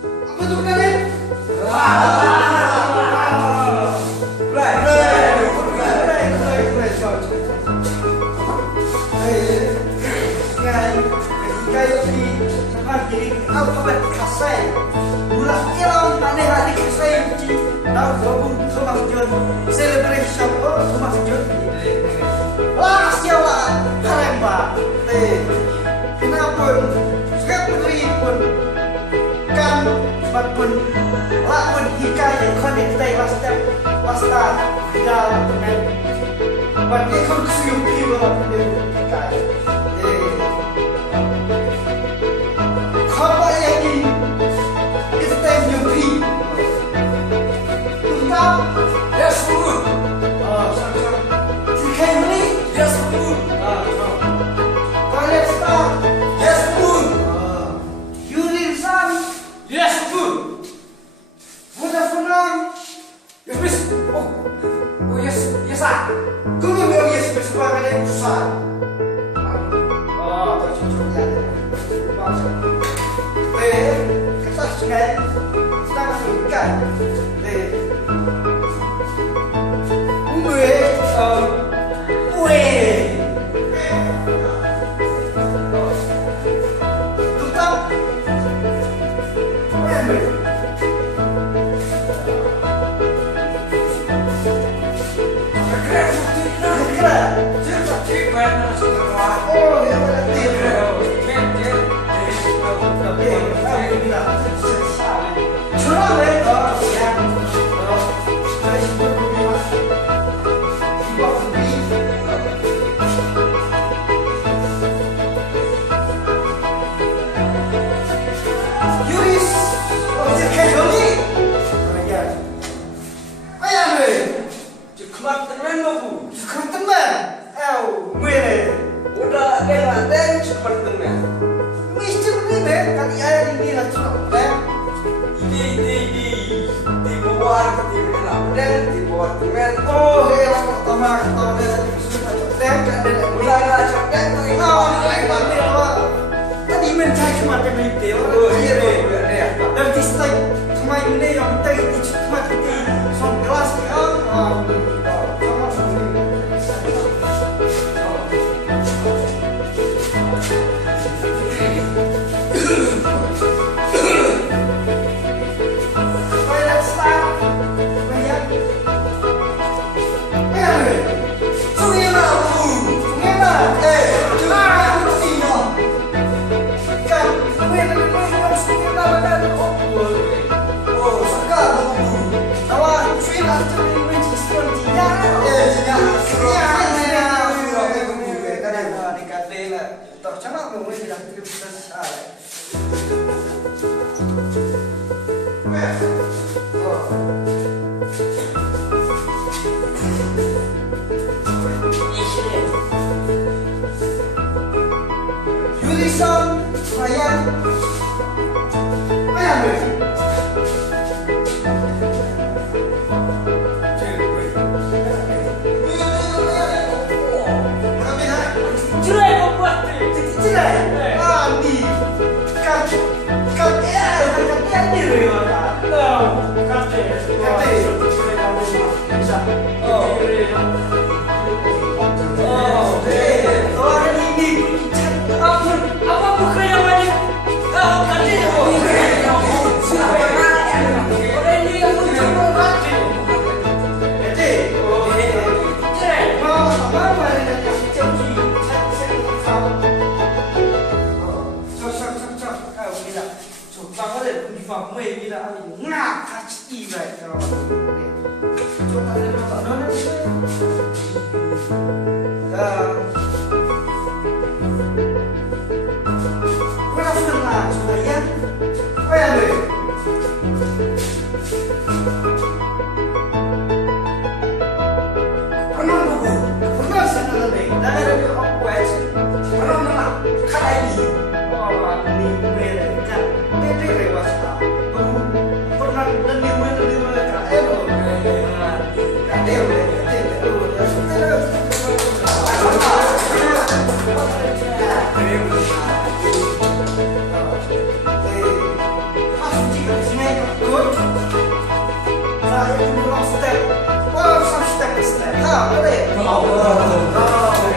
Apa tu kalian? Celebration rumah jod. Wah, siapa? Karemba. Kenapa? Sekarang putri pun kan pun lakon hikayat konektai wasta dalam dengan bagi konsum piwa hikayat. Khabar lagi itu time nyupi. Tentang Yes, Bu. Cikai beli. Yes, Bu. Toilet stop. Yes, Bu. Urine san. Yes, Bu. Vodafone. Yes, Miss. Oh, yes, yes, ah. Tunggu biar yes bersepakat yang besar. Oh, tercucuk ya. Kita sungai. Kita masuk ikan. itu belum step. Wah, step. Ha, boleh. Oh,